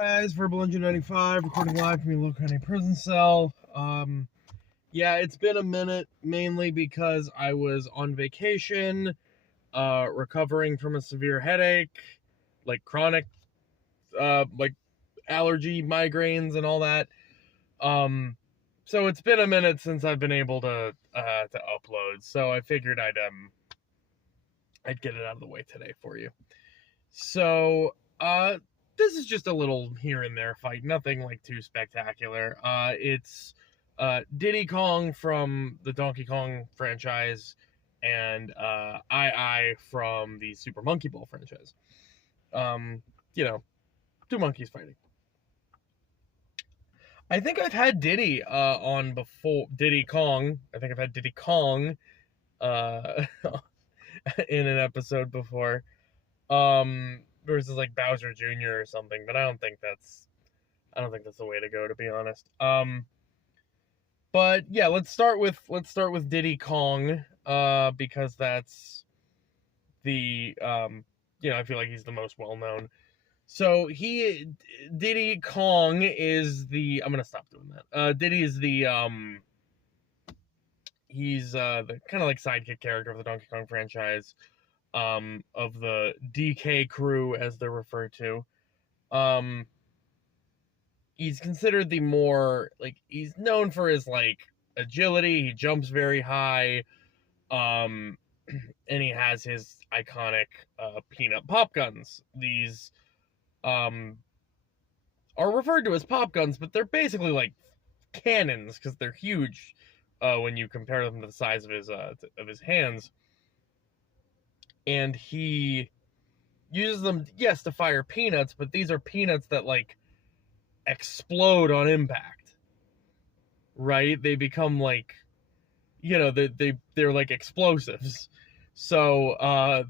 guys, Verbal Engine 95, recording live from your local county prison cell. Yeah, it's been a minute, mainly because I was on vacation, recovering from a severe headache, like chronic, like allergy, migraines, and all that. So it's been a minute since I've been able to upload, so I figured I'd get it out of the way today for you. So, this is just a little here and there fight, nothing like too spectacular. It's Diddy Kong from the Donkey Kong franchise and Aiai from the Super Monkey Ball franchise. You know, two monkeys fighting. I think I've had Diddy on before. Diddy Kong. I think I've had Diddy Kong in an episode before. Versus like Bowser Jr. or something, but I don't think that's the way to go, to be honest. But yeah, let's start with Diddy Kong, because that's the I feel like he's the most well known. So Diddy Kong is the, I'm gonna stop doing that. Diddy is the he's the kind of like sidekick character of the Donkey Kong franchise. Of the DK crew, as they're referred to. He's considered the more, like, he's known for his, like, agility. He jumps very high. And he has his iconic peanut pop guns. These are referred to as pop guns, but they're basically like cannons because they're huge when you compare them to the size of his hands. And he uses them, yes, to fire peanuts, but these are peanuts that, like, explode on impact, right? They become, like, they're like explosives. So,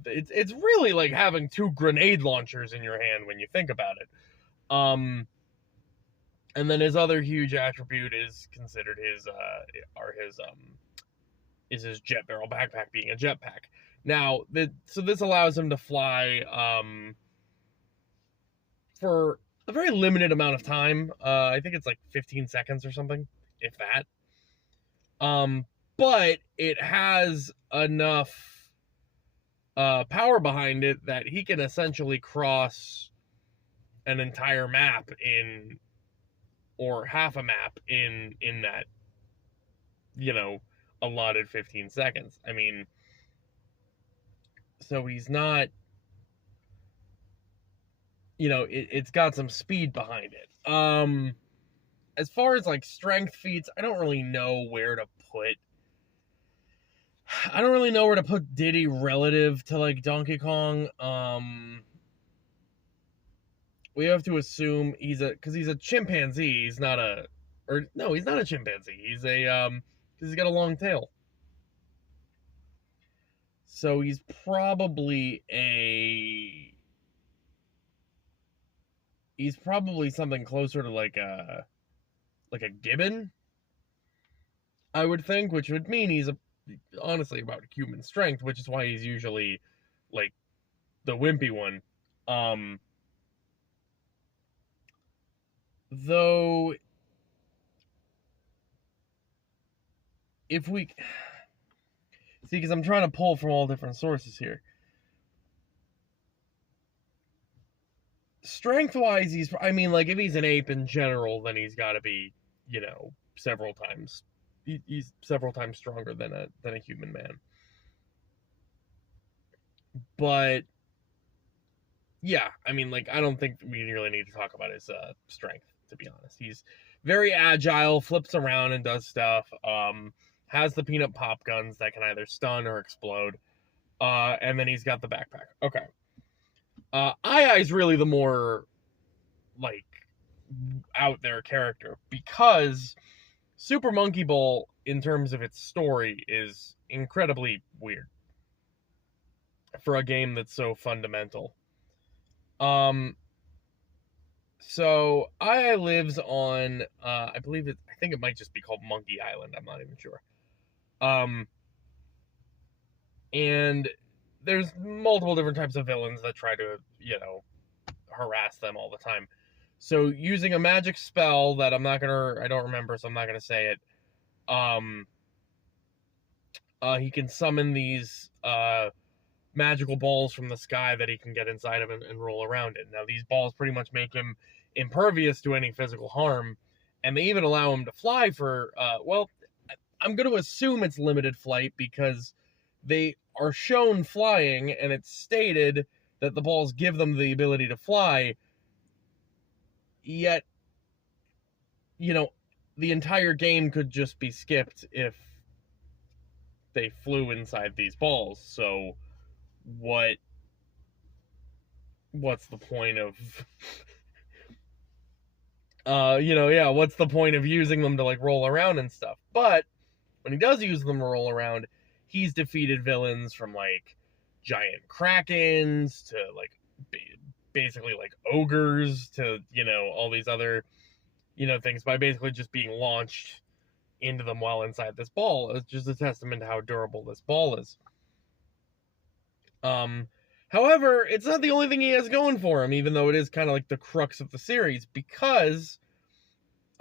it's really like having two grenade launchers in your hand when you think about it. And then his other huge attribute is considered his jet barrel backpack being a jetpack. Now, so this allows him to fly for a very limited amount of time. I think it's like 15 seconds or something, if that. But it has enough power behind it that he can essentially cross an entire map or half a map in that, allotted 15 seconds. I mean, so he's not, it's got some speed behind it. As far as like strength feats, I don't really know where to put Diddy relative to like Donkey Kong. We have to assume because he's a chimpanzee. He's not a chimpanzee. He's because he's got a long tail. So he's probably something closer to like a gibbon, I would think, which would mean he's honestly about human strength, which is why he's usually like the wimpy one. Though if we see, because I'm trying to pull from all different sources here. Strength-wise, if he's an ape in general, then he's got to be, several times. He's several times stronger than a human man. But yeah, I don't think we really need to talk about his strength, to be honest. He's very agile, flips around and does stuff. Has the peanut pop guns that can either stun or explode. And then he's got the backpack. Okay. Aiai's really the more, like, out there character, because Super Monkey Ball, in terms of its story, is incredibly weird for a game that's so fundamental. So Aiai lives on, I think it might just be called Monkey Island. I'm not even sure. And there's multiple different types of villains that try to, harass them all the time. So using a magic spell that I don't remember, so I'm not gonna say it. He can summon these magical balls from the sky that he can get inside of and roll around it. Now these balls pretty much make him impervious to any physical harm, and they even allow him to fly for I'm going to assume it's limited flight because they are shown flying, and it's stated that the balls give them the ability to fly. Yet, the entire game could just be skipped if they flew inside these balls. So, what's the point of what's the point of using them to like roll around and stuff? But when he does use them to roll around, he's defeated villains from like giant krakens to like basically like ogres to all these other things by basically just being launched into them while inside this ball. It's just a testament to how durable this ball is. However, it's not the only thing he has going for him, even though it is kind of like the crux of the series, because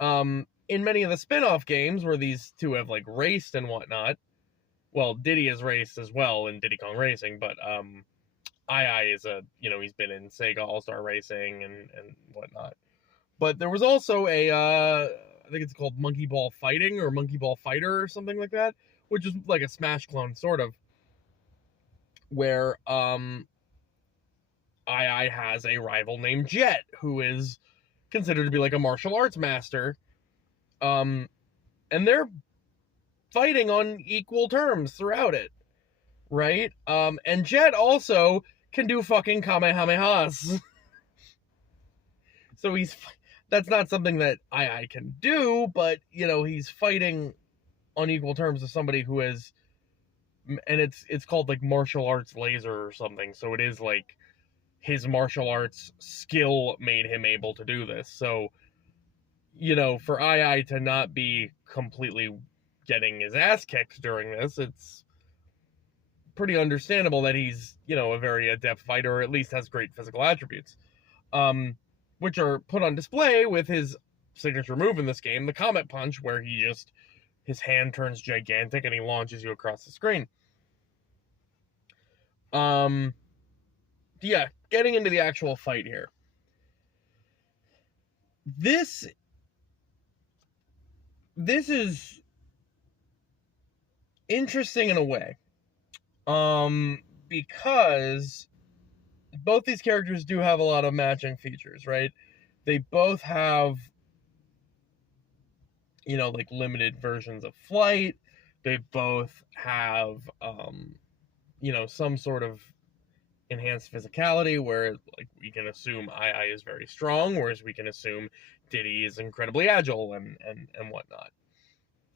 in many of the spin-off games where these two have like raced and whatnot, well, Diddy has raced as well in Diddy Kong Racing, but Aiai is he's been in Sega All-Star Racing and whatnot. But there was also I think it's called Monkey Ball Fighting or Monkey Ball Fighter or something like that, which is like a Smash clone sort of, where Aiai has a rival named Jet, who is considered to be like a martial arts master. And they're fighting on equal terms throughout it, right? And Jet also can do fucking kamehamehas. So that's not something that Aiai can do, but he's fighting on equal terms with somebody who is, and it's called like martial arts laser or something. So it is like his martial arts skill made him able to do this. So for Aiai to not be completely getting his ass kicked during this, it's pretty understandable that he's a very adept fighter, or at least has great physical attributes, which are put on display with his signature move in this game, the Comet Punch, where his hand turns gigantic and he launches you across the screen. Yeah, getting into the actual fight here. This is interesting in a way. Because both these characters do have a lot of matching features, right? They both have, like limited versions of flight. They both have, some sort of enhanced physicality where like we can assume Aiai is very strong, whereas we can assume Diddy is incredibly agile and whatnot.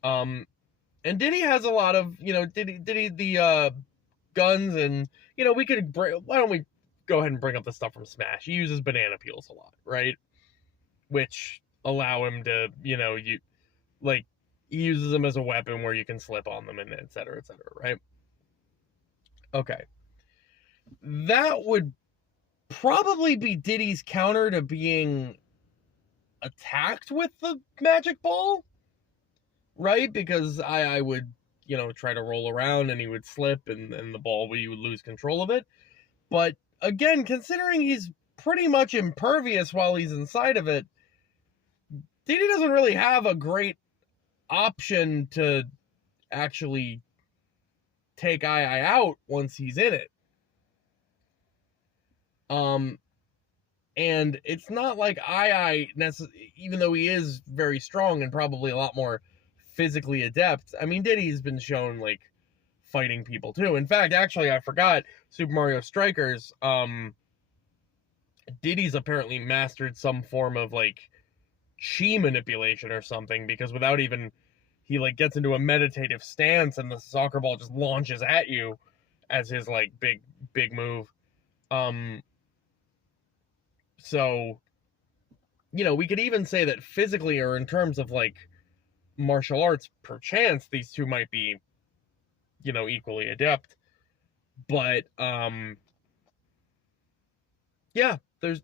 And Diddy has a lot of, Diddy the guns, and why don't we go ahead and bring up the stuff from Smash? He uses banana peels a lot, right? Which allow him to, he uses them as a weapon where you can slip on them and et cetera, right? Okay. That would probably be Diddy's counter to being attacked with the magic ball, right? Because I would, try to roll around and he would slip and the ball, you would lose control of it. But again, considering he's pretty much impervious while he's inside of it, Diddy doesn't really have a great option to actually take Aiai out once he's in it. And it's not like Aiai, even though he is very strong and probably a lot more physically adept. I mean, Diddy's been shown like fighting people too. In fact, actually, I forgot Super Mario Strikers. Diddy's apparently mastered some form of like chi manipulation or something, because without even, he like gets into a meditative stance and the soccer ball just launches at you as his like big move. So, we could even say that physically, or in terms of like martial arts, perchance these two might be, equally adept. But yeah, there's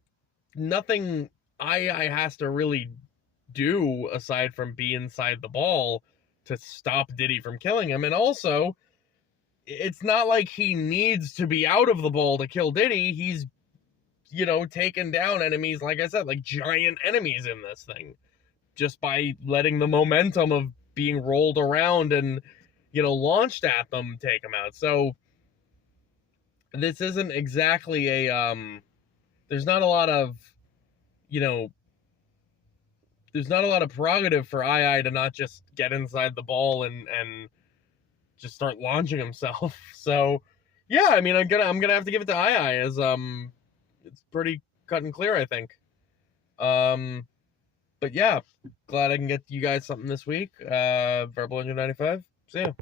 nothing Aiai has to really do aside from be inside the ball to stop Diddy from killing him. And also, it's not like he needs to be out of the ball to kill Diddy. He's, taken down enemies, like I said, like giant enemies in this thing, just by letting the momentum of being rolled around and, launched at them take them out. So this isn't exactly there's not a lot of, you know, there's not a lot of prerogative for Aiai to not just get inside the ball and just start launching himself. So yeah, I mean, I'm gonna have to give it to Aiai, as it's pretty cut and clear, I think. But yeah, glad I can get you guys something this week. Verbal 95. See ya.